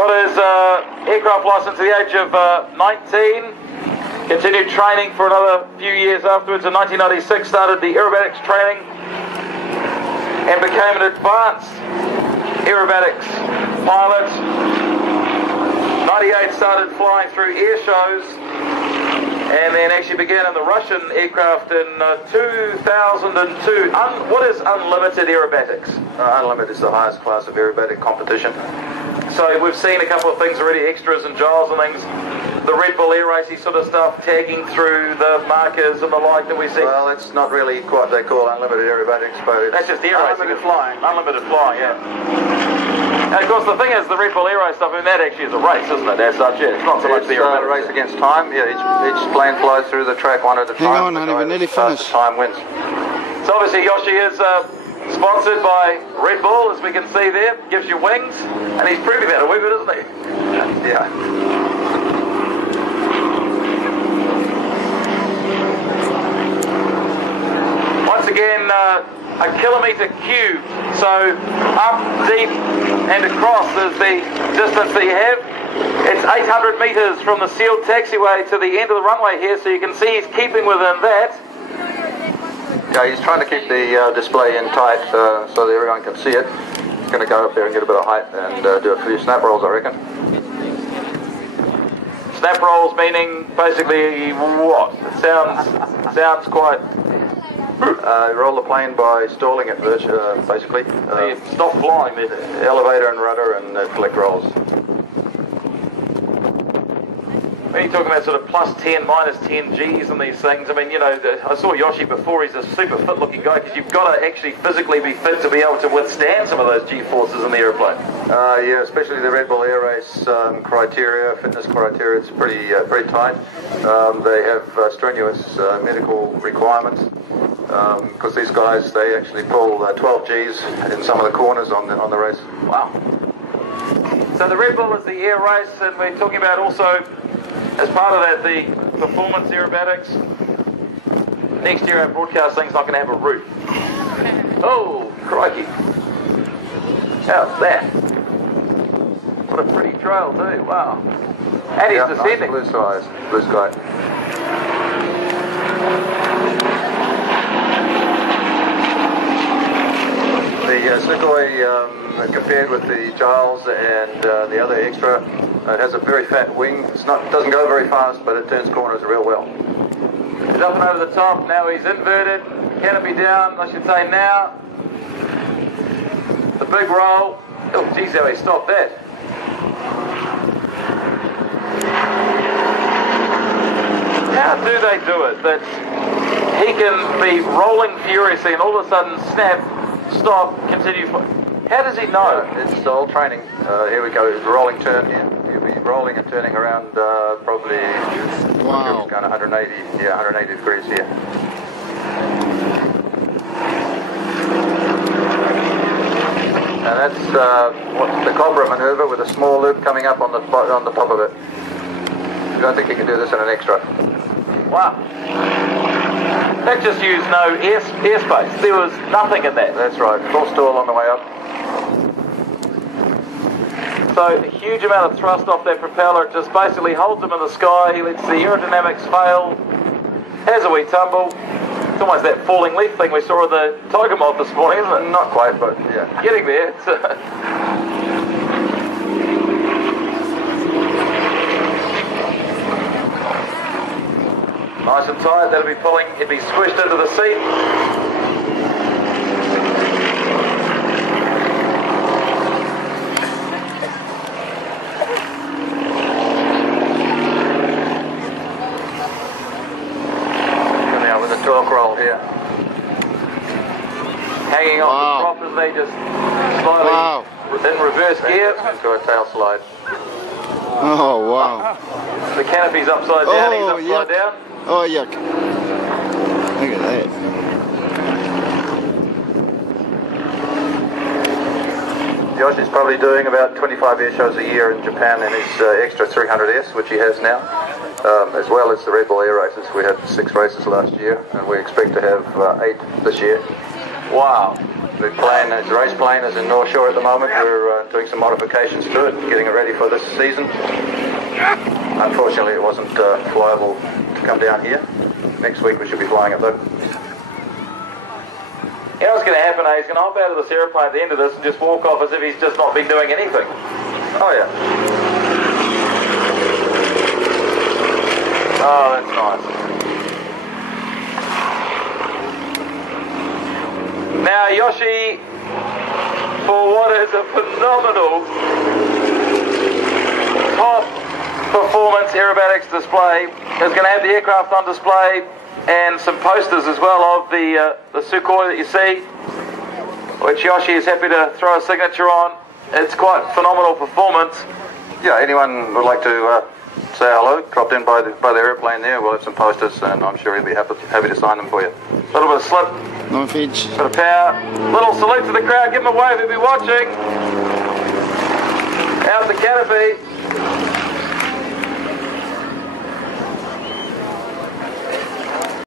Got his aircraft license at the age of 19. Continued training for another few years afterwards. In 1996 started the aerobatics training and became an advanced aerobatics pilot. 98 started flying through air shows and then actually began in the Russian aircraft in 2002. What is unlimited aerobatics? Unlimited is the highest class of aerobatic competition. So we've seen a couple of things already, extras and giles and things. The Redbull air racy sort of stuff, tagging through the markers and the like that we see. Well, it's not really what they call unlimited aerobatics, but it's that's just air racing. Unlimited flying. Unlimited flying, yeah. And of course the thing is, the Redbull air race stuff, I mean, that actually is a race, isn't it, as such? Yeah, it's not so much the aerobatic race against time. Yeah, each plane flies through the track one at a time. Hang on, honey, we're nearly finished. Time wins. So obviously Yoshi is sponsored by Redbull, as we can see there. Gives you wings, and he's proving that a wee bit, isn't he? Yeah. Once again, a kilometre cubed, so up, deep and across is the distance that you have. It's 800 metres from the sealed taxiway to the end of the runway here, so you can see he's keeping within that. Yeah, he's trying to keep the display in tight so that everyone can see it. He's going to go up there and get a bit of height and do a few snap rolls, I reckon. Snap rolls meaning basically what? It sounds quite... roll the plane by stalling it, basically. Stop flying then. Elevator and rudder and collect rolls. When you're talking about sort of plus 10, minus 10 Gs and these things, I mean, you know, I saw Yoshi before, he's a super fit looking guy, because you've got to actually physically be fit to be able to withstand some of those G-forces in the aeroplane. Yeah, especially the Redbull air race criteria, fitness criteria, it's pretty tight. They have strenuous medical requirements. Because these guys, they actually pull 12 Gs in some of the corners on the race. Wow. So the Redbull is the air race, and we're talking about also, as part of that, the performance aerobatics. Next year our broadcast thing's not going to have a roof. Oh, crikey. How's that? What a pretty trail too, wow. And he's descending. Nice blue sky. The Sukhoi, compared with the Giles and the other extra, it has a very fat wing. It doesn't go very fast, but it turns corners real well. He's up and over the top. Now he's inverted. Canopy down, I should say now. The big roll. Oh, geez, how he stopped that. How do they do it that he can be rolling furiously and all of a sudden snap, stop, continue? How does he know? It's all training. Here we go. It's a rolling turn here. He'll be rolling and turning around probably. Wow. Kind of 180. Yeah, 180 degrees here. And that's what's the Cobra maneuver with a small loop coming up on the top of it. I don't think you can do this in an extra. Wow. That just used no airspace. There was nothing in that. That's right. Full stall on the way up. So a huge amount of thrust off that propeller. It just basically holds him in the sky. He lets the aerodynamics fail. Has a wee tumble. It's almost that falling leaf thing we saw of the Tiger Moth this morning, isn't it? Not quite, but yeah. Getting there. Nice and tight, that'll be pulling, it'll be squished into the seat. Coming out with a torque roll here. Hanging on the prop as they just slowly in reverse gear. Into a tail slide. Oh, wow. The canopy's upside down, he's upside down. Oh, yuck. Look at that. Yoshi's probably doing about 25 air shows a year in Japan in his extra 300S, which he has now, as well as the Redbull air races. We had 6 races last year, and we expect to have 8 this year. Wow. The plane, the race plane is in North Shore at the moment. We're doing some modifications to it, getting it ready for this season. Unfortunately, it wasn't flyable to come down here. Next week we should be flying it though. You know what's going to happen, He's going to hop out of this aeroplane at the end of this and just walk off as if he's just not been doing anything. Oh yeah. Oh, that's nice. Now Yoshi, for what is a phenomenal top performance aerobatics display, is going to have the aircraft on display and some posters as well of the Sukhoi that you see, which Yoshi is happy to throw a signature on. It's quite phenomenal performance. Yeah, anyone would like to say hello, dropped in by the aeroplane there. We'll have some posters and I'm sure he'll be happy to sign them for you. A little bit of slip. No feeds. Bit of power. Little salute to the crowd. Give them a wave if you're watching. Out the canopy.